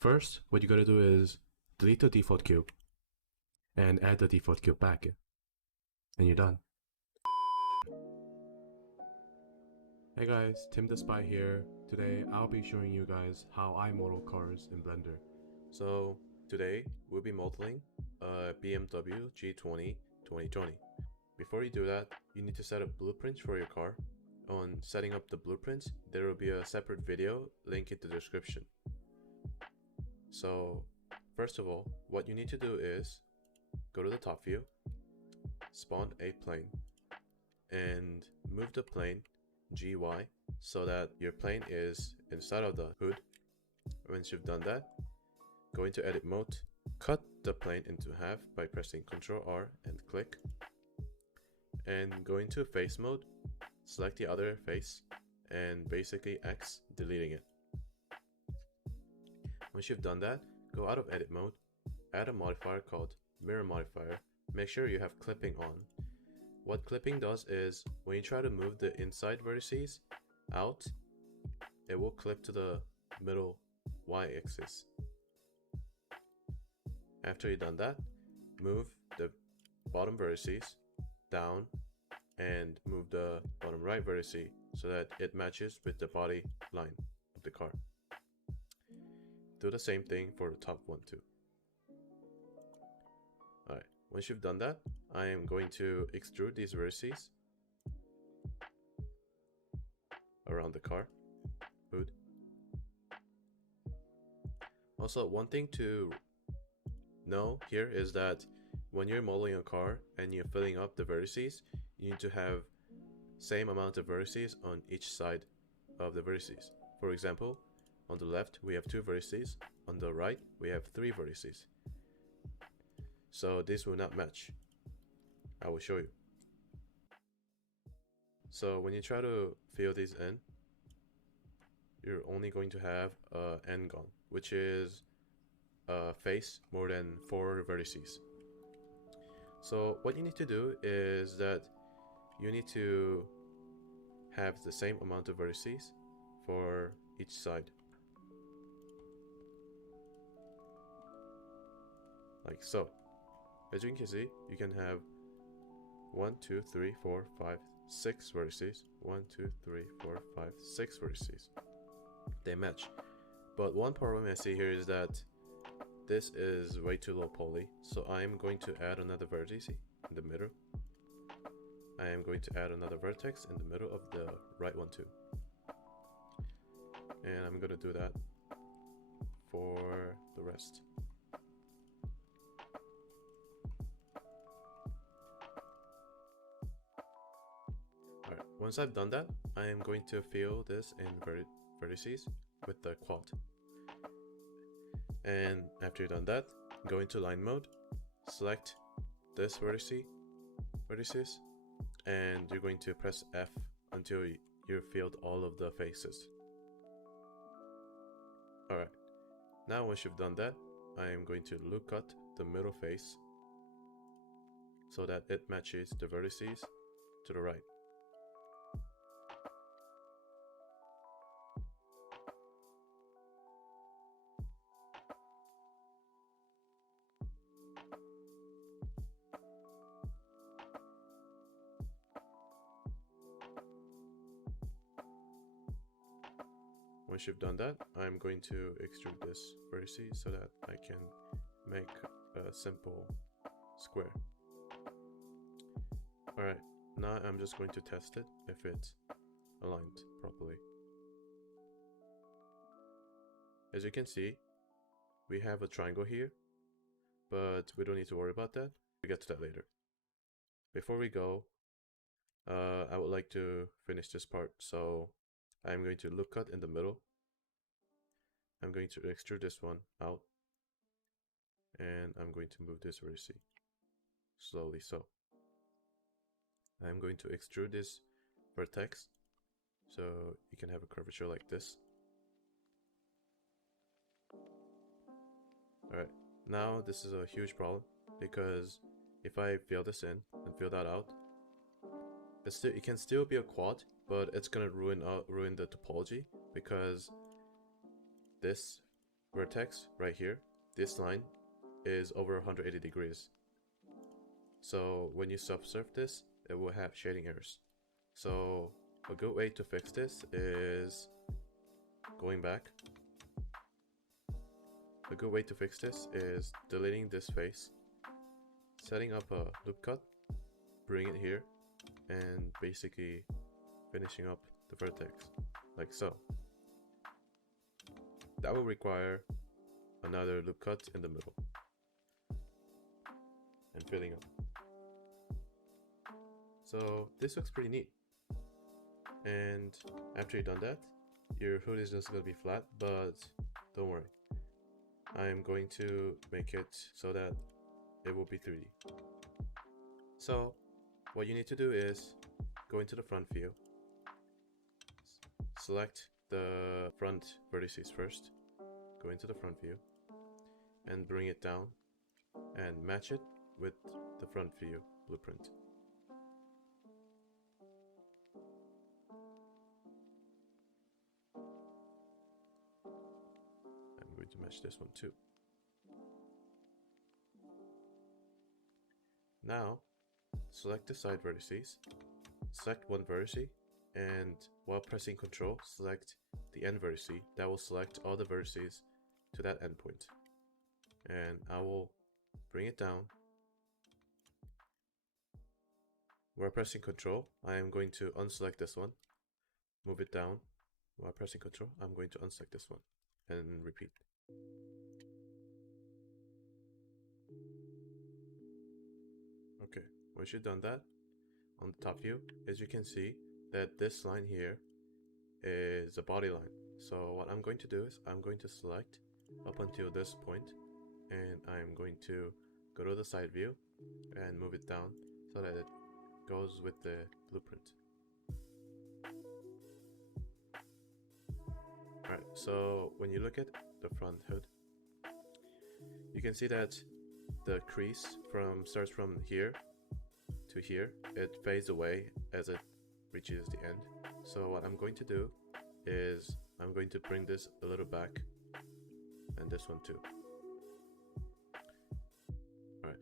First, what you gotta do is delete the default cube and add the default cube back, and you're done. Hey guys, Tim the Spy here. Today I'll be showing you guys how I model cars in Blender. So today we'll be modeling a BMW G20 2020. Before you do that, you need to set up blueprints for your car. On setting up the blueprints, there will be a separate video, link in the description. So first of all, what you need to do is go to the top view, spawn a plane, and move the plane GY so that your plane is inside of the hood. Once you've done that, go into edit mode, cut the plane into half by pressing Ctrl R and click, and go into face mode, select the other face, and basically X, deleting it. Once you've done that, go out of edit mode, add a modifier called mirror modifier. Make sure you have clipping on. What clipping does is, when you try to move the inside vertices out, it will clip to the middle y-axis. After you've done that, move the bottom vertices down and move the bottom right vertice so that it matches with the body line of the car. Do the same thing for the top one too. Alright, once you've done that, I am going to extrude these vertices around the car hood. Also, one thing to know here is that when you're modeling a car and you're filling up the vertices, you need to have same amount of vertices on each side of the vertices. For example, on the left we have 2 vertices, on the right we have 3 vertices. So this will not match. I will show you. So when you try to fill these in, you're only going to have an n-gon, which is a face more than 4 vertices. So what you need to do is that you need to have the same amount of vertices for each side. Like so. As you can see, you can have 1, 2, 3, 4, 5, 6 vertices. 1, 2, 3, 4, 5, 6 vertices. They match. But one problem I see here is that this is way too low poly. So I am going to add another vertex in the middle. I am going to add another vertex in the middle of the right one too. And I'm going to do that for the rest. Alright, once I've done that, I am going to fill this in vertices with the quad. And after you've done that, go into line mode, select this vertices, and you're going to press F until you've filled all of the faces. Alright, now once you've done that, I am going to loop cut the middle face so that it matches the vertices to the right. Once you've done that, I'm going to extrude this vertices so that I can make a simple square. Alright, now I'm just going to test it if it's aligned properly. As you can see, we have a triangle here, but we don't need to worry about that. We'll get to that later. Before we go, I would like to finish this part, so I'm going to loop cut in the middle. I'm going to extrude this one out, and I'm going to move this vertex slowly so. I'm going to extrude this vertex so you can have a curvature like this. Alright, now this is a huge problem because if I fill this in and fill that out, it can still be a quad, but it's gonna ruin the topology because this vertex right here, this line is over 180 degrees. So when you subsurf this, it will have shading errors. So a good way to fix this is going back. A good way to fix this is deleting this face, setting up a loop cut, bring it here, and basically finishing up the vertex, like so. That will require another loop cut in the middle and filling up. So this looks pretty neat. And after you've done that, your hood is just going to be flat, but don't worry. I'm going to make it so that it will be 3D. So what you need to do is go into the front view, select the front vertices first, go into the front view and bring it down and match it with the front view blueprint. I'm going to match this one too. Now select the side vertices, select one vertex, and while pressing Ctrl, select the end vertex. That will select all the vertices to that endpoint. And I will bring it down. While pressing Ctrl, I am going to unselect this one, move it down. While pressing Ctrl, I'm going to unselect this one, and repeat. Okay, once you've done that, on the top view, as you can see that this line here is a body line. So what I'm going to do is I'm going to select up until this point, and I'm going to go to the side view and move it down so that it goes with the blueprint. Alright, so when you look at the front hood, you can see that the crease starts from here to here. It fades away as it reaches the end. So what I'm going to do is I'm going to bring this a little back, and this one too. Alright.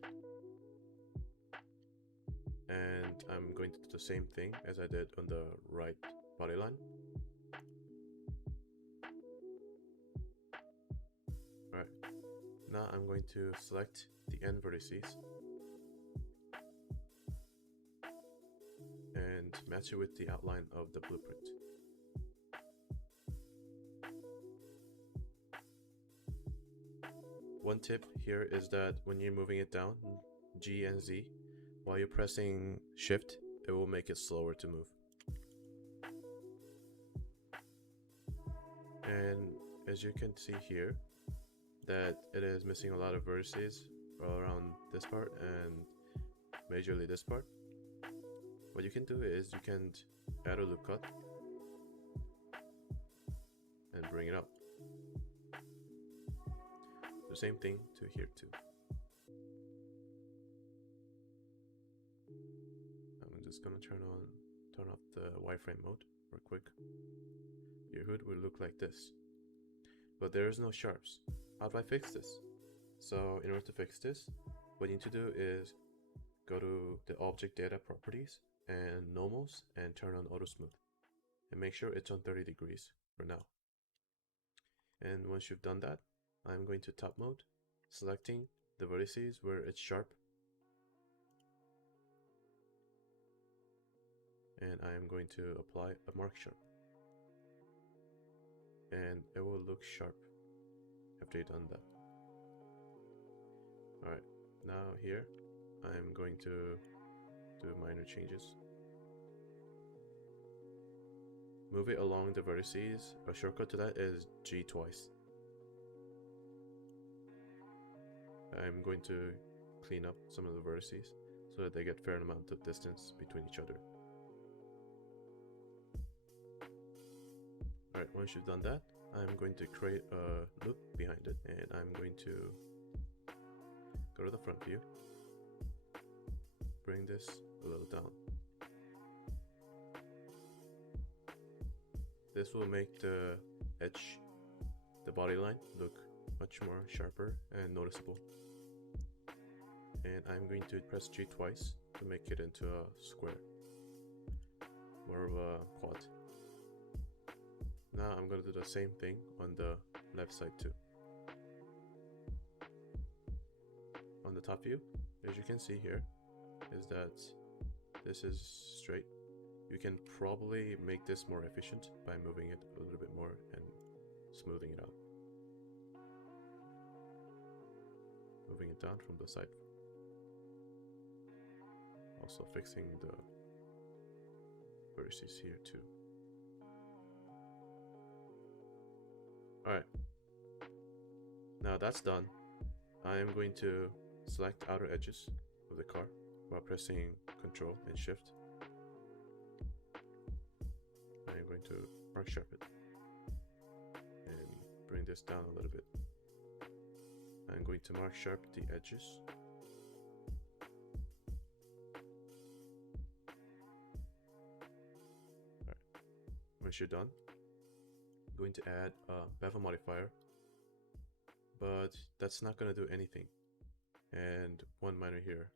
And I'm going to do the same thing as I did on the right body line. Alright. Now I'm going to select the end vertices and match it with the outline of the blueprint. One tip here is that when you're moving it down, G and Z, while you're pressing Shift, it will make it slower to move. And as you can see here, that it is missing a lot of vertices around this part and majorly this part. What you can do is you can add a loop cut and bring it up. The same thing to here too. I'm just gonna turn off the wireframe mode real quick. Your hood will look like this, but there is no sharps. How do I fix this? So in order to fix this, what you need to do is go to the object data properties and normals and turn on auto smooth and make sure it's on 30 degrees for now. And once you've done that, I'm going to top mode, selecting the vertices where it's sharp, and I am going to apply a mark sharp, and it will look sharp after you've done that. Alright, now here I'm going to do minor changes. Move it along the vertices. A shortcut to that is G twice. I'm going to clean up some of the vertices so that they get fair amount of distance between each other. Alright, once you've done that, I'm going to create a loop behind it, and I'm going to go to the front view, bring this a little down. This will make the edge, the body line, look much more sharper and noticeable. And I'm going to press G twice to make it into a square, more of a quad. Now I'm going to do the same thing on the left side too. On the top view, as you can see here, is that this is straight. You can probably make this more efficient by moving it a little bit more and smoothing it out. Moving it down from the side. Also fixing the vertices here too. Alright. Now that's done. I am going to select outer edges of the car while pressing Ctrl and Shift. I am going to mark sharp it and bring this down a little bit. I'm going to mark sharp the edges. Alright. Once you're done, I'm going to add a bevel modifier, but that's not going to do anything. And one minor here.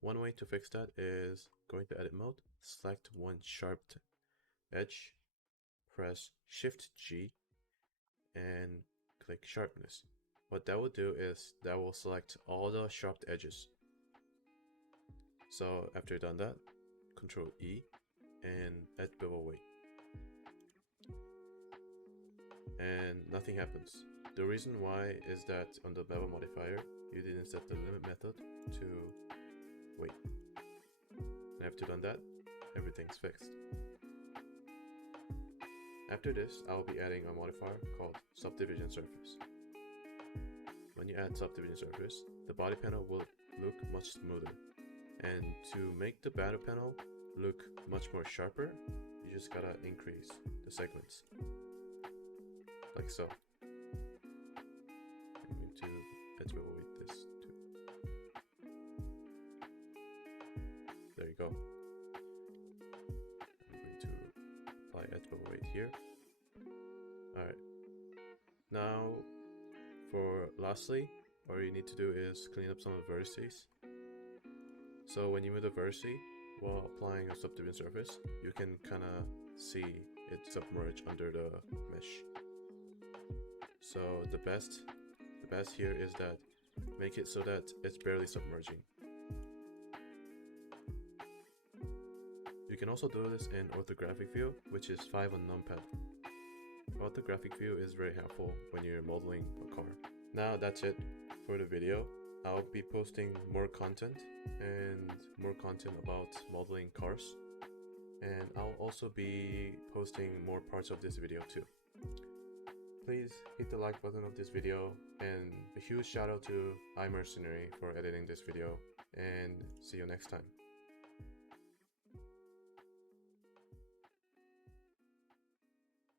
One way to fix that is going to edit mode, select one sharped edge, press Shift G, and click sharpness. What that will do is that will select all the sharped edges. So after you've done that, Control E and add bevel weight. And nothing happens. The reason why is that on the bevel modifier, you didn't set the limit method to weight. And after you've done that, everything's fixed. After this, I'll be adding a modifier called subdivision surface. When you add subdivision surface, the body panel will look much smoother. And to make the body panel look much more sharper, you just gotta increase the segments. Like so. I'm going to edge bevel weight this too. There you go. I'm going to apply edge bevel weight here. Alright. Now, for lastly, all you need to do is clean up some of the vertices. So when you move the vertice while applying a subdivision surface, you can kind of see it submerge under the mesh. So the best here is that make it so that it's barely submerging. You can also do this in orthographic view, which is 5 on numpad. Orthographic view is very helpful when you're modeling a car. Now that's it for the video. I'll be posting more content and more content about modeling cars. And I'll also be posting more parts of this video too. Please hit the like button of this video, and a huge shout out to iMercenary for editing this video, and see you next time.